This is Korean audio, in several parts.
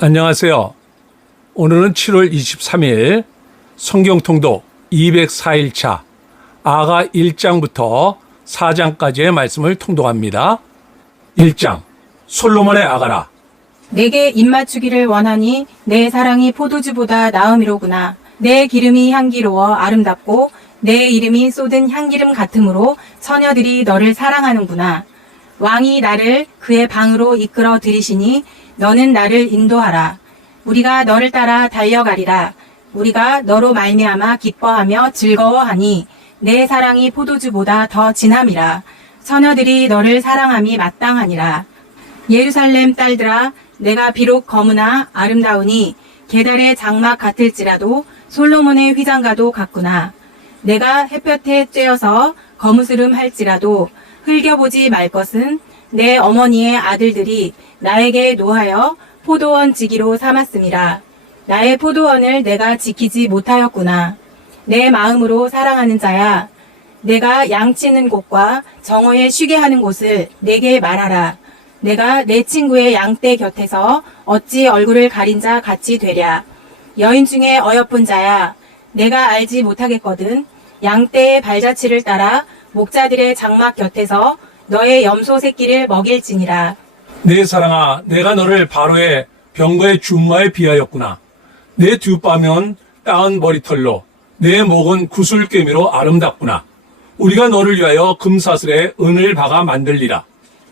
안녕하세요. 오늘은 7월 23일 성경통독 204일차 아가 1장부터 4장까지의 말씀을 통독합니다. 1장 솔로몬의 아가라 내게 입맞추기를 원하니 내 사랑이 포도주보다 나음이로구나. 내 기름이 향기로워 아름답고 내 이름이 쏟은 향기름 같으므로 처녀들이 너를 사랑하는구나. 왕이 나를 그의 방으로 이끌어 들이시니 너는 나를 인도하라. 우리가 너를 따라 달려가리라. 우리가 너로 말미암아 기뻐하며 즐거워하니 내 사랑이 포도주보다 더 진함이라. 처녀들이 너를 사랑함이 마땅하니라. 예루살렘 딸들아 내가 비록 검으나 아름다우니 계달의 장막 같을지라도 솔로몬의 휘장과도 같구나. 내가 햇볕에 쬐어서 거무스름 할지라도 흘겨보지 말 것은 내 어머니의 아들들이 나에게 노하여 포도원 지기로 삼았음이라. 나의 포도원을 내가 지키지 못하였구나. 내 마음으로 사랑하는 자야. 내가 양치는 곳과 정오에 쉬게 하는 곳을 내게 말하라. 내가 내 친구의 양떼 곁에서 어찌 얼굴을 가린 자 같이 되랴. 여인 중에 어여쁜 자야. 내가 알지 못하겠거든. 양떼의 발자취를 따라 목자들의 장막 곁에서 너의 염소 새끼를 먹일지니라. 내 사랑아 내가 너를 바로의 병거의 준마에 비하였구나. 내 뒷바면 따은 머리털로 내 목은 구슬깨미로 아름답구나. 우리가 너를 위하여 금사슬에 은을 박아 만들리라.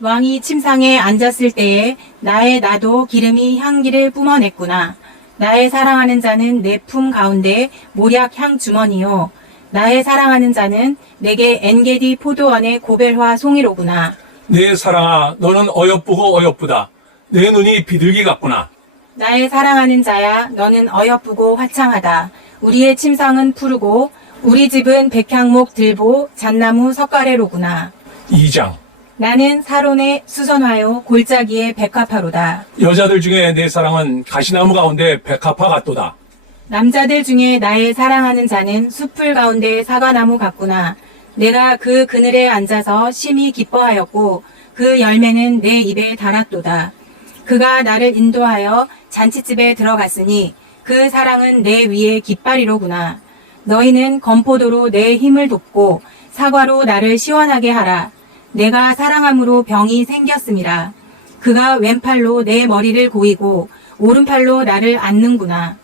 왕이 침상에 앉았을 때에 나의 나도 기름이 향기를 뿜어냈구나. 나의 사랑하는 자는 내 품 가운데 모략 향 주머니요. 나의 사랑하는 자는 내게 엔게디 포도원의 고벨화 송이로구나. 내 사랑아 너는 어여쁘고 어여쁘다. 내 눈이 비둘기 같구나. 나의 사랑하는 자야, 너는 어여쁘고 화창하다. 우리의 침상은 푸르고 우리 집은 백향목 들보 잣나무 석가래로구나. 2장 나는 사론의 수선화요 골짜기의 백화파로다. 여자들 중에 내 사랑은 가시나무 가운데 백합화 같도다. 남자들 중에 나의 사랑하는 자는 숲풀 가운데 사과나무 같구나. 내가 그 그늘에 앉아서 심히 기뻐하였고 그 열매는 내 입에 달았도다. 그가 나를 인도하여 잔치집에 들어갔으니 그 사랑은 내 위에 깃발이로구나. 너희는 건포도로 내 힘을 돕고 사과로 나를 시원하게 하라. 내가 사랑함으로 병이 생겼음이라. 그가 왼팔로 내 머리를 고이고 오른팔로 나를 안는구나.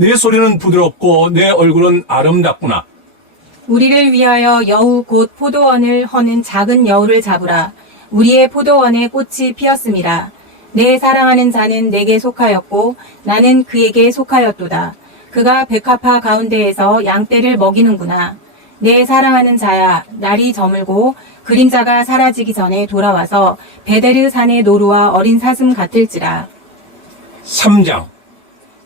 내 소리는 부드럽고 내 얼굴은 아름답구나. 우리를 위하여 여우 곧 포도원을 허는 작은 여우를 잡으라. 우리의 포도원에 꽃이 피었음이라. 내 사랑하는 자는 내게 속하였고 나는 그에게 속하였도다. 그가 백합화 가운데에서 양떼를 먹이는구나. 내 사랑하는 자야, 날이 저물고 그림자가 사라지기 전에 돌아와서 베데르 산의 노루와 어린 사슴 같을지라. 3장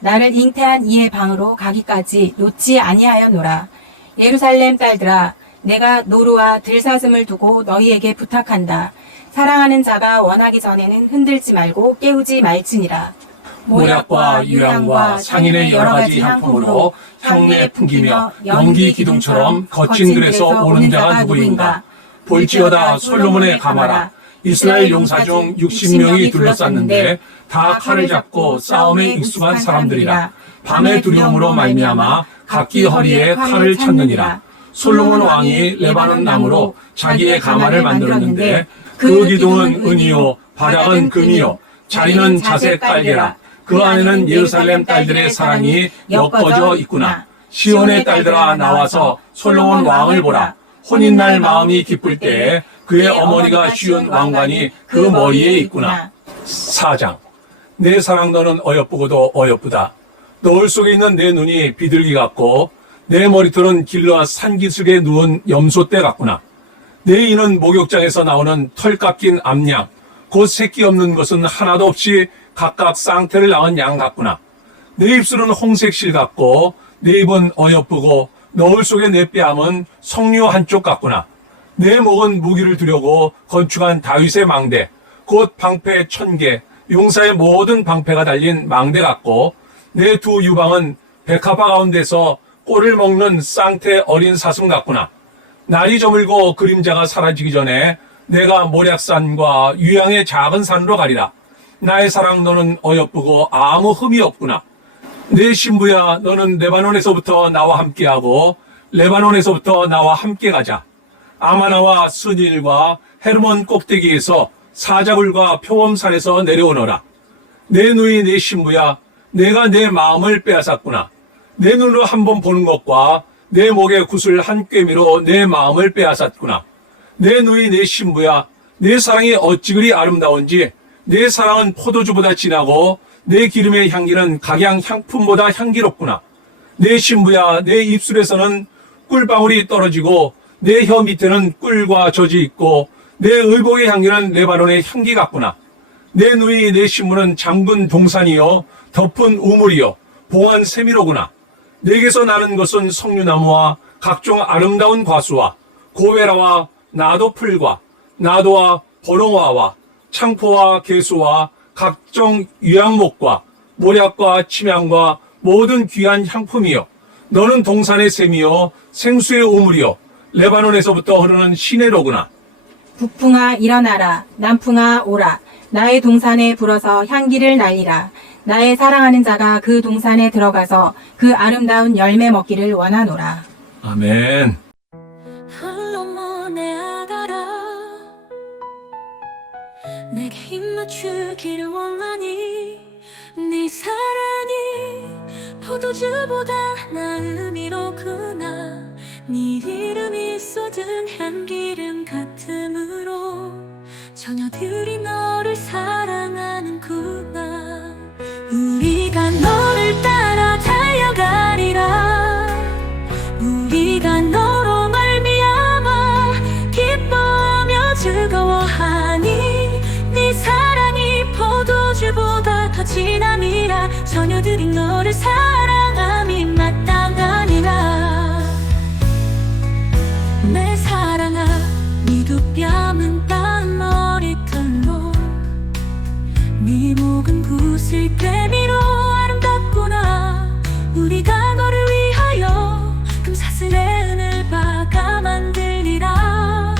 나를 잉태한 이의 방으로 가기까지 놓지 아니하였노라. 예루살렘 딸들아, 내가 노루와 들사슴을 두고 너희에게 부탁한다. 사랑하는 자가 원하기 전에는 흔들지 말고 깨우지 말지니라. 모략과 유향과 상인의 여러 가지 향품으로 향내 풍기며 연기 기둥처럼 거친 들에서 오는 자가 누구인가? 볼지어다 솔로몬의 가마라. 이스라엘 용사 중 60명이 둘러쌌는데 다 칼을 잡고 싸움에 익숙한 사람들이라. 밤의 두려움으로 말미암아 각기 허리에 칼을 찾느니라. 솔로몬 왕이 레바논 나무로 자기의 가마를 만들었는데 그 기둥은 은이요 바닥은 금이요. 자리는 자색 깔개라. 그 안에는 예루살렘 딸들의 사랑이 엮어져 있구나. 시온의 딸들아 나와서 솔로몬 왕을 보라. 혼인날 마음이 기쁠 때에 그의 어머니가 씌운 왕관이 그 머리에 있구나. 사장 내 사랑 너는 어여쁘고도 어여쁘다. 노을 속에 있는 내 눈이 비둘기 같고 내 머리털은 길러와 산기슭에 누운 염소떼 같구나. 내 이는 목욕장에서 나오는 털 깎인 암양 곧 새끼 없는 것은 하나도 없이 각각 쌍태를 낳은 양 같구나. 내 입술은 홍색 실 같고 내 입은 어여쁘고 너울 속의 내 뺨은 석류 한쪽 같구나. 내 목은 무기를 두려고 건축한 다윗의 망대 곧 방패 천 개 용사의 모든 방패가 달린 망대 같고 내 두 유방은 백합화 가운데서 꼴을 먹는 쌍태 어린 사슴 같구나 날이 저물고 그림자가 사라지기 전에 내가 모략산과 유양의 작은 산으로 가리라. 나의 사랑 너는 어여쁘고 아무 흠이 없구나. 내 신부야 너는 레바논에서부터 나와 함께하고 레바논에서부터 나와 함께 가자. 아마나와 스닐과 헤르몬 꼭대기에서 사자굴과 표범산에서 내려오너라. 내 누이 내 신부야 내가 내 마음을 빼앗았구나. 내 눈으로 한 번 보는 것과 내 목에 구슬 한 꿰미로 내 마음을 빼앗았구나. 내 누이 내 신부야 내 사랑이 어찌 그리 아름다운지 내 사랑은 포도주보다 진하고 내 기름의 향기는 각양 향품보다 향기롭구나. 내 신부야 내 입술에서는 꿀방울이 떨어지고 내 혀 밑에는 꿀과 젖이 있고 내 의복의 향기는 레바논의 향기 같구나. 내 누이 내 신부는 잠근 동산이요. 덮은 우물이요. 봉한 세미로구나. 내게서 나는 것은 석류나무와 각종 아름다운 과수와 고베라와 나도풀과 나도와 보롱화와 창포와 개수와 각종 유향목과 모략과 침향과 모든 귀한 향품이요. 너는 동산의 샘이요. 생수의 우물이요. 레바논에서부터 흐르는 시내로구나 북풍아 일어나라. 남풍아 오라. 나의 동산에 불어서 향기를 날리라. 나의 사랑하는 자가 그 동산에 들어가서 그 아름다운 열매 먹기를 원하노라. 아멘. 아가라. 내게 힘 맞추기를 원하니 네 사랑이 포도주보다 나은 이로구나 네 이름이 쏟은 향기름 같음으로 처녀들이 너를 사랑하는구나. 우리가 너를 따라 달려가리라. 우리가 너로 말미암아 기뻐하며 즐거워하니 네 사랑이 포도주보다 더 진함이라. 처녀들이 너를 네 목은 구슬 꿰미로 아름답구나. 우리가 너를 위하여 금사슬의 은을 박아 만들리라.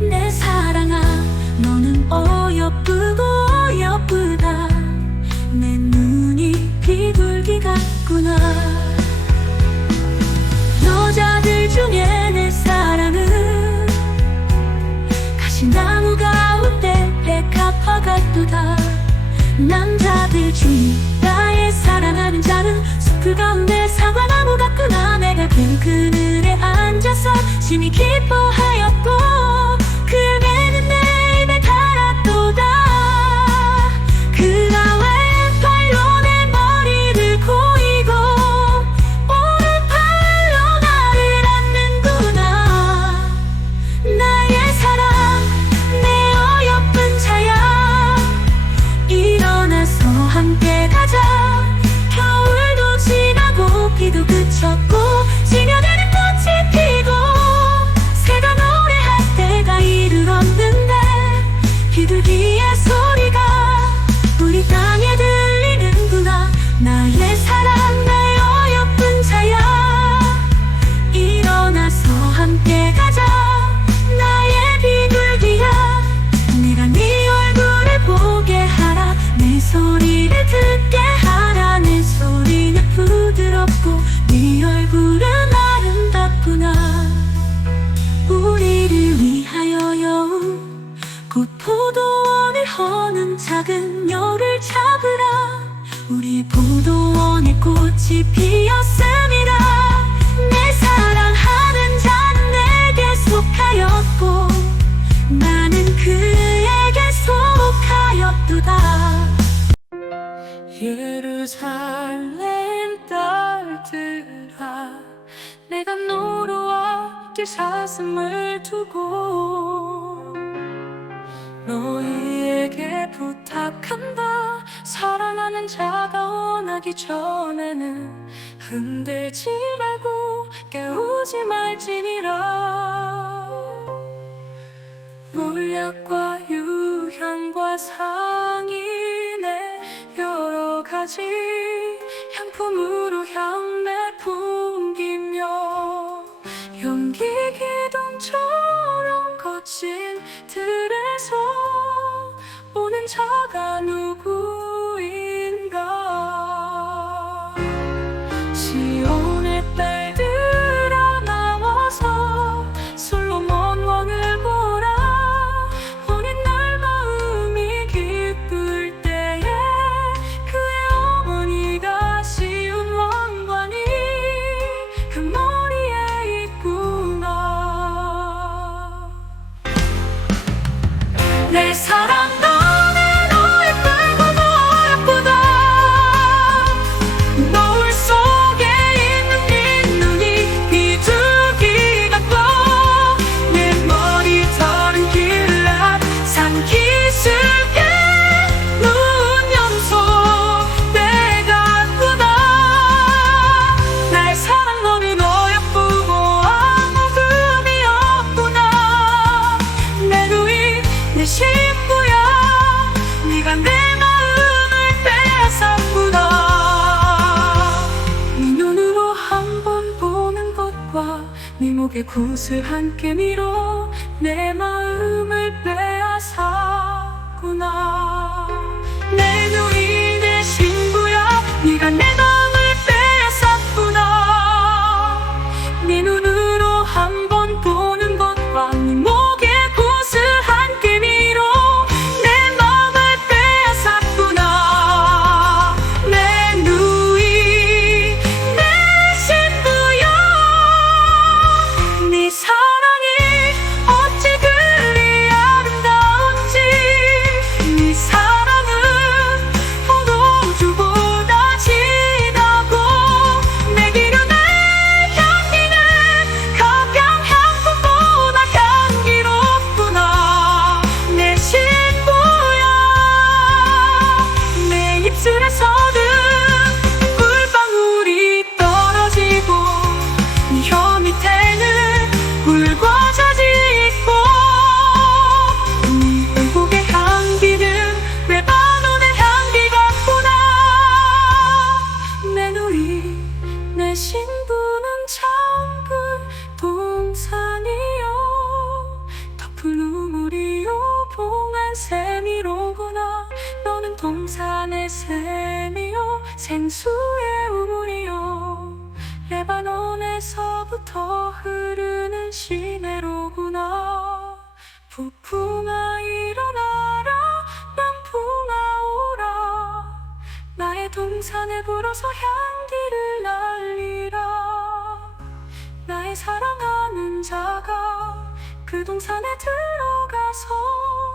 내 사랑아 너는 어여쁘고 어여쁘다. 내 눈이 비둘기 같구나. 여자들 중에 내 사랑은 가시나무 가운데 백합화 같도다 남자들 중 나의 사랑하는 자는 숲을 가운데 사과나무 같구나. 내가 그 그늘에 앉아서 심히 기뻐하였고 꽃이 피었습니다. 내 사랑하는 잔에게 속하였고 나는 그에게 속하였도다. 예루살렘 딸들아 내가 너로 어디 사슴을 두고 너희에게 부탁한다. 난 차가워나기 전에는 흔들지 말고 깨우지 말지니라. 물약과 유향과 상인의 여러 가지 향품으로 향내 풍기며 용기 기둥처럼 거친 들에서 내 삶. 나의 구슬 한깨미로 내 마음을 빼앗았구나. 내 눈이 내 신부야. 네가 내 불어서 향기를 날리라. 나의 사랑하는 자가 그 동산에 들어가서